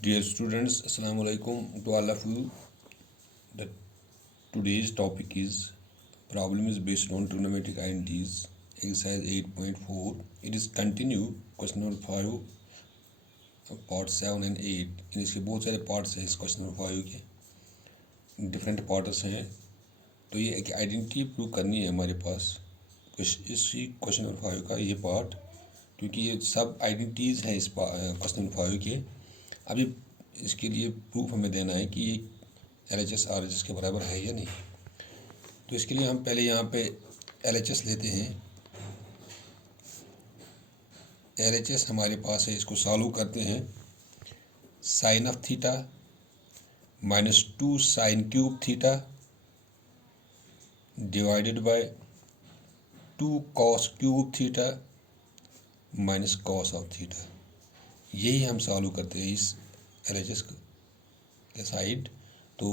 Dear students, Assalamu alaikum to all of you. The today's topic is problem is based on trigonometric identities, exercise 8.4. It is continue question number 5, part 7 and 8. इसके बहुत सारे parts हैं इस question number 5 के, different parts हैं. तो ये एक आइडेंटिटी प्रूव करनी है हमारे पास इसी क्वेश्चन नंबर 5 का ये पार्ट, क्योंकि ये सब आइडेंटिटीज़ हैं इस क्वेश्चन नंबर 5 के. अभी इसके लिए प्रूफ हमें देना है कि ये LHS RHS के बराबर है या नहीं. तो इसके लिए हम पहले यहाँ पे LHS लेते हैं. LHS हमारे पास है, इसको सॉल्व करते हैं. Sine of theta -2 sine cube theta divided by 2 cos cube theta minus cos of theta. यही हम सॉल्व करते हैं इस LHS के साइड. तो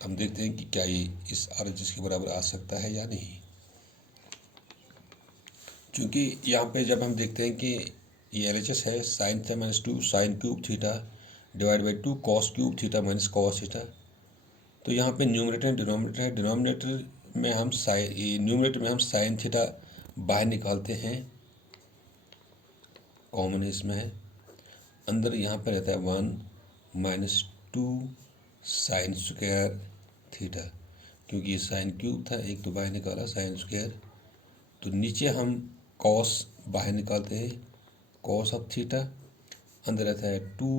हम देखते हैं कि क्या ये इस RHS के बराबर आ सकता है या नहीं. क्योंकि यहाँ पे जब हम देखते हैं कि ये LHS है sine theta -2 sine cube theta divide by 2 cos cube theta minus cos theta. तो यहाँ पे न्यूमरेटर एंड डिनोमिनेटर है. डिनोमिनेटर में हम न्यूमरेटर में हम साइन थीटा बाहर निकालते हैं, कॉमन इसमें है. अंदर यहाँ पे रहता है 1 -2 साइन स्क्वायर थीटा, क्योंकि ये साइन क्यूब था, एक तो बाहर निकाला साइन स्क्वायर. तो नीचे हम कॉस बाहर निकालते हैं, कॉस ऑफ थीटा. अंदर रहता है 2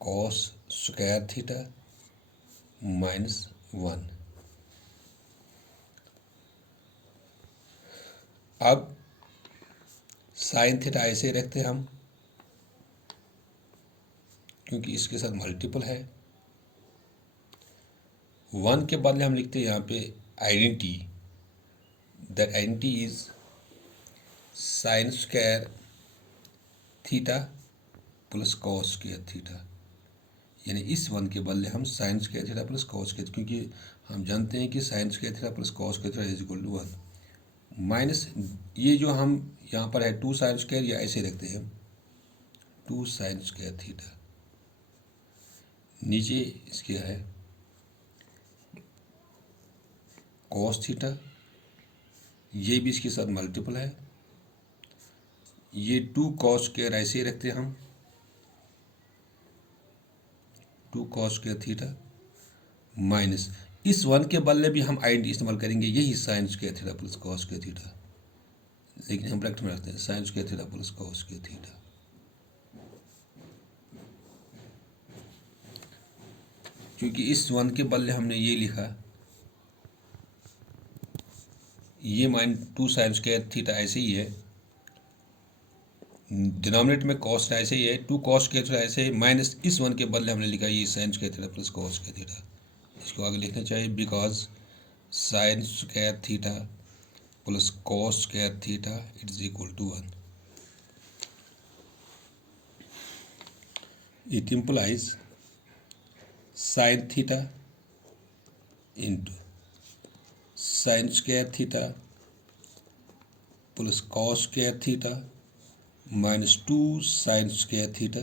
कॉस स्क्वायर थीटा -1. अब साइन थीटा ऐसे रखते हैं हम, क्योंकि इसके साथ मल्टीपल है. 1 के बदले हम लिखते हैं यहाँ पे identity. That identity is sine square theta plus cos square theta. यानी इस 1 के बदले हम sine square theta plus cos square, क्योंकि हम जानते हैं कि sine square theta plus cos square theta is equal to 1 minus ये जो हम यहाँ पर है 2 साइन स्क्वायर, या ऐसे रखते हैं 2 साइन स्क्वायर थीटा. नीचे इसके है कॉस थीटा, ये भी इसके साथ मल्टीपल है. ये 2 कॉस स्क्वायर ऐसे ही रखते हैं हम 2 कॉस स्क्वायर थीटा माइनस इस 1 के बदले भी हम आइडेंटिटी इस्तेमाल करेंगे, यही sign square theta plus cos square theta. लेकिन हम ब्रैकेट में रखते हैं sign square theta plus cos square theta. क्योंकि इस 1 के बदले हमने ये लिखा, ये -2 साइन स्क्वायर थीटा ऐसे ही है. डिनोमिनेटर में कॉस ऐसे ही है 2 कॉस स्क्वायर थीटा ऐसे ही, माइनस इस 1 के बदले हमने लिखा ये sine square theta plus cos square theta. इसको आगे लिखना चाहिए because sine square theta plus cos square theta it is equal to 1. It implies sine theta into sine square theta plus cos square theta -2 sine square theta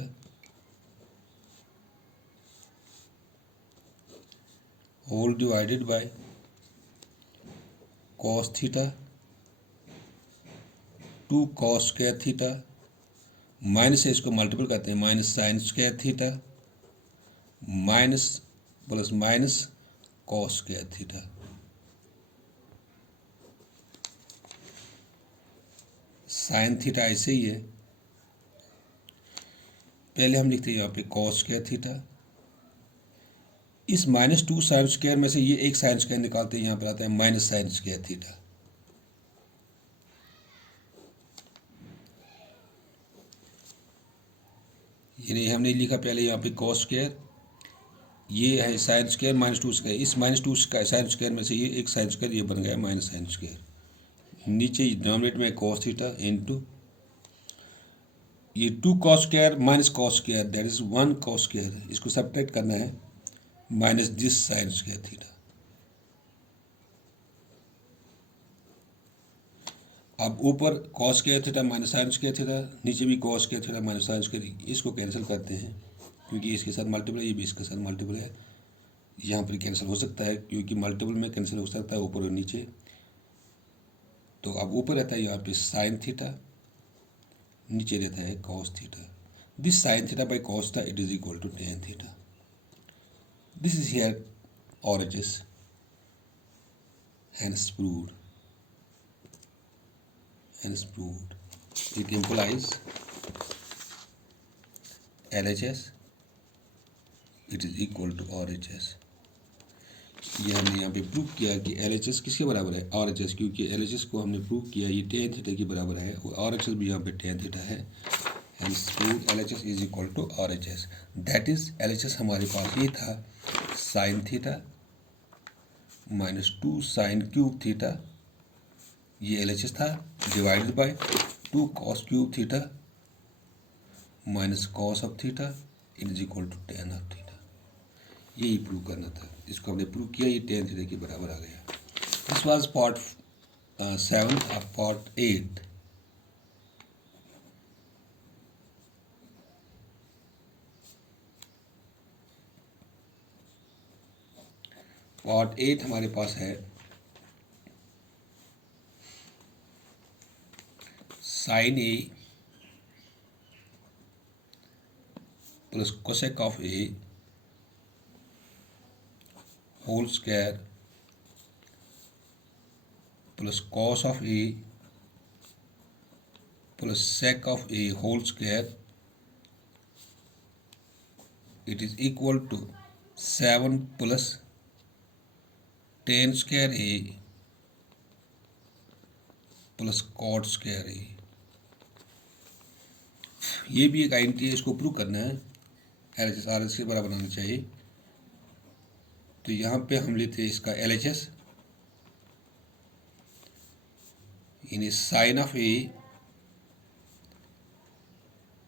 whole divided by cos theta 2 cos square theta minus से इसको multiple करते हैं minus sine square theta minus cos square theta. Sine theta ऐसे ही है, पहले हम लिखते हैं यहाँ पे कॉस स्क्वायर थीटा. इस -2 साइन स्क्वायर में से ये एक साइन स्क्वायर निकालते हैं, यहाँ पर आता है माइनस साइन स्क्वायर थीटा. ये हमने लिखा पहले यहाँ पे कॉस स्क्वायर, ये है साइन स्क्वायर -2 स्क्वायर. इस -2 साइन स्क्वायर में से ये एक साइन स्क्वायर ये बन गया माइनस साइन स्क्वायर. नीचे डिनोमिनेटर में कॉस थीटा इनटू ये 2 cos square minus cos square that is 1 cos square. इसको सब्ट्रैक्ट करना है minus this sign square theta. अब ऊपर cos square theta minus sine square theta, नीचे भी cos square theta minus sine square, इसको cancel करते हैं क्योंकि इसके साथ मल्टीपल है, ये भी इसके साथ मल्टीपल है, यहाँ पर कैंसिल हो सकता है क्योंकि मल्टीपल में कैंसिल हो सकता है ऊपर और नीचे। तो अब ऊपर रहता है यहाँ पे साइन थीटा, नीचे रहता है cos theta. This sine theta by cos theta it is equal to tan theta. This is here RHS, hence proved, hence proved. It implies LHS it is equal to RHS. ये हमने यहाँ पे prove किया कि LHS किसके बराबर है, RHS, क्योंकि LHS को हमने प्रूव किया ये tan थीटा के बराबर है और RHS भी यहाँ पे tan थीटा है। hence proved LHS is equal to RHS. That is LHS हमारे पास ये था sine theta minus 2 sine cube theta, ये LHS था, divided by 2 cos cube theta minus cos of theta is equal to tan of theta. यही prove करना था, इसको हमने प्रूव किया, ये टेन थीटा के बराबर आ गया। This was part 7 of part 8। Part 8 हमारे पास है sine A plus cosec of A whole square plus cos of A plus sec of A whole square it is equal to 7 plus tan square A plus cot square A. ये भी एक identity है, इसको prove करना है, LHS RHS के बराबर आना चाहिए। तो यहाँ पे हम लेते हैं इसका LHS यानी sine of A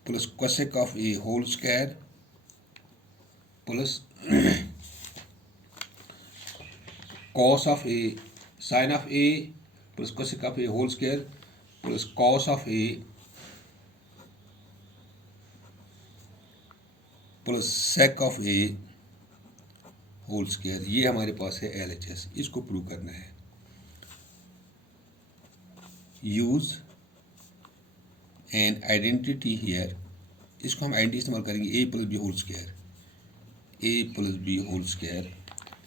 plus cosec of A whole square plus cos of A, sine of A plus cosec of A whole square plus cos of A plus sec of A whole square. ये हमारे पास है LHS, इसको prove करना है। Use N identity here, इसको हम identity इस्तेमाल करेंगे a plus B whole square, a plus B whole square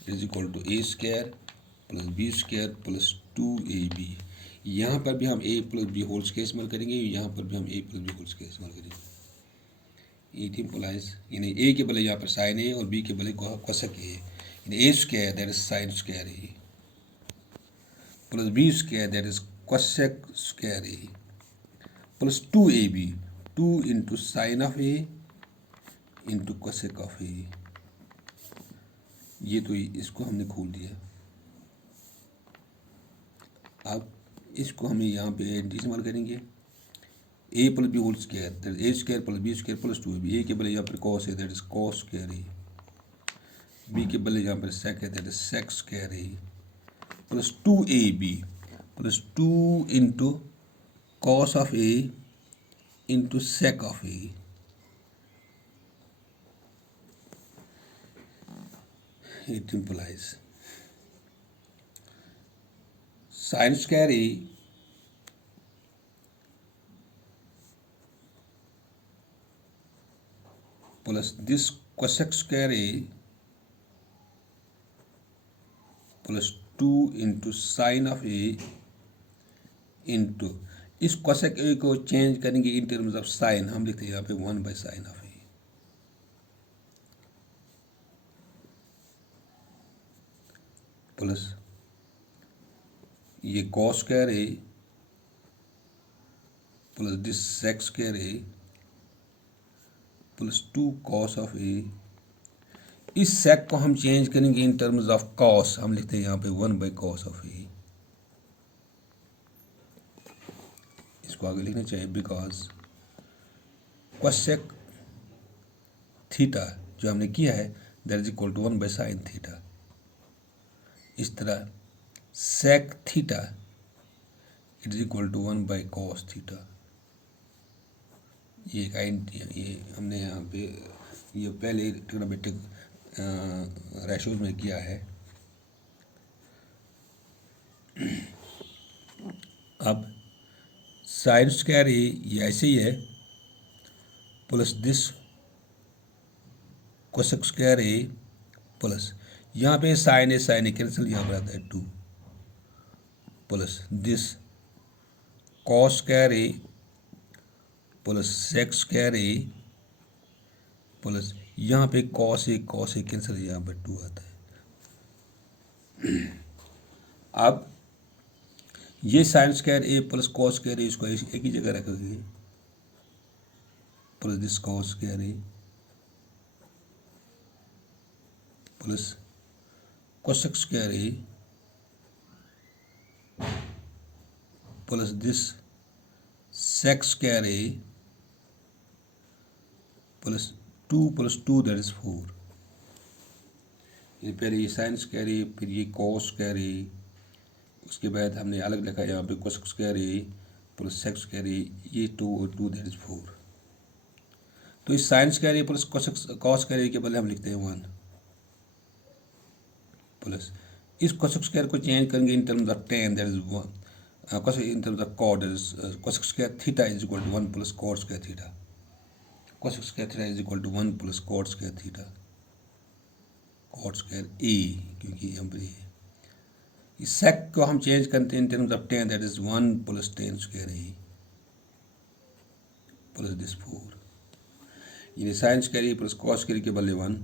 is equal to a square plus B square plus 2ab। यहाँ पर भी हम a plus B whole square इस्तेमाल करेंगे, यहाँ पर भी हम a plus B whole square इस्तेमाल करेंगे। इट इम्प्लाइज यानी a के बदले यहाँ पर साइन ए और b के बदले कोसेक ए, यानी a square that is sine square A plus b square that is cosec square A plus 2ab, 2 into sine of A into cosec of A. ये तो इसको हमने खोल दिया। अब इसको हमें यहाँ पे एंटी इस्तेमाल करेंगे, a plus B whole square that is a square plus b square plus 2ab। a के बदले यहाँ पर कॉस है that is cos square A, b के बदले यहाँ पर सेक है that is sec square A plus 2ab plus 2 into cos of A into sec of A. It implies sine square A plus this cosec square A plus 2 into sine of A into, इस cosec ए को change करेंगे in terms of sine, हम लिखते हैं यहाँ पे 1 by sine of A plus ये cos square A plus this sec square A plus 2 cos of A. इस सेक को हम चेंज करेंगे इन टर्म्स ऑफ कॉस, हम लिखते हैं यहाँ पे 1 बाई कॉस ऑफ ए। इसको आगे लिखना चाहिए बिकॉज कोसेक थीटा जो हमने किया है that is equal to 1 by sine theta. इस तरह sec theta it is equal to 1 by cos theta. ये एक आइडेंटिटी है, ये हमने यहाँ पे ये पहले ट्रिग्नोमेट्रिक रेशोज में किया है। अब साइन स्क्वायर ए ये ऐसे ही है, plus this cosec square A plus यहाँ पे साइन ए कैंसिल, यहाँ पर आता है 2 plus this cos square A plus sec square A plus यहाँ पे कॉस ए कैंसिल, यहाँ पर 2 आता है। अब ये sine square A plus cos square A इसको एक ही जगह रखोगे, plus this cos square A plus cosec square A plus this sec square A plus 2 that is 4। ये पहले ये साइन स्क्वायर ए, फिर ये कॉस स्क्वायर ए, उसके बाद हमने अलग लिखा यहाँ पे cosec square A plus sec square A, ये 2 और 2 दैट इज 4। तो इस sign square A plus cos square ए के बदले हम लिखते हैं 1 प्लस इस कोसेक स्क्वायर को चेंज करेंगे in terms of tan that is 1 cosec in terms of cot that is cosec square theta is equal to 1 plus cot square theta, cosec square theta is equal to 1 plus cot square theta, cot square A क्योंकि यहाँ पर इस sec को हम change करते हैं in terms of tan that is 1 plus tan square A plus this 4, यानी sine square A plus cos square के बदले 1,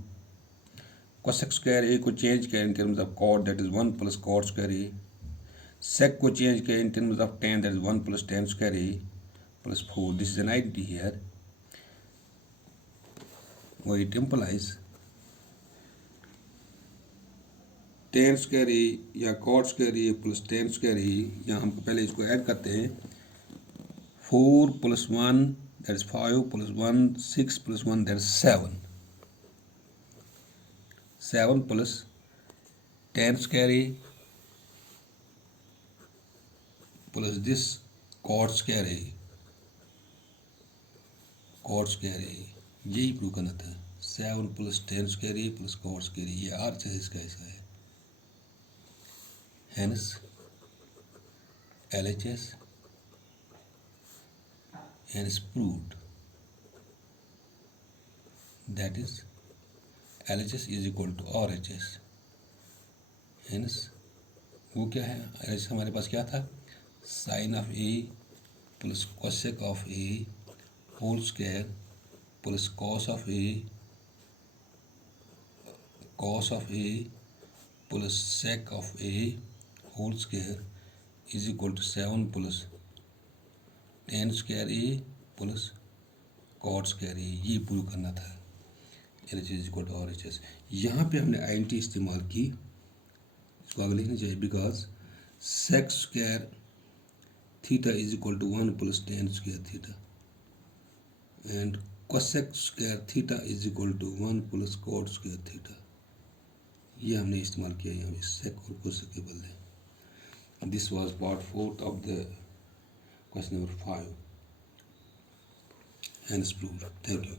कोसेक स्क्वायर ए को चेंज किया in terms of cot that is 1 plus cot square A, sec को change किया in terms of tan that is 1 plus tan square A plus 4। This is an identity here where it implies tan square A या cot square A plus tan square A, यहाँ हम पहले इसको add करते हैं 4 plus 1 that is 5 plus 1 6 plus 1 that is 7 plus tan square A plus this cot square A, यही prove करना था। 7 plus tan square A plus cot square A, ये RHS इसका ऐसा है। Hence LHS hence proved that is LHS is equal to RHS। Hence वो क्या है, LHS हमारे पास क्या था, sine of A plus cosec of A whole square plus cos of A plus sec of A whole square is equal to 7 plus tan square A plus cot square A, ये prove करना था। LHS is equal to RHS। यहाँ पे हमने identity इस्तेमाल की, इसको आगे लिखना चाहिए, because sec square theta is equal to 1 plus tan square theta and cosec square theta is equal to 1 plus cot square theta, ये हमने इस्तेमाल किया यहाँ पे सेक और कोसेक के बदले। This was part 4 of the question number 5 hence proved। Thank you.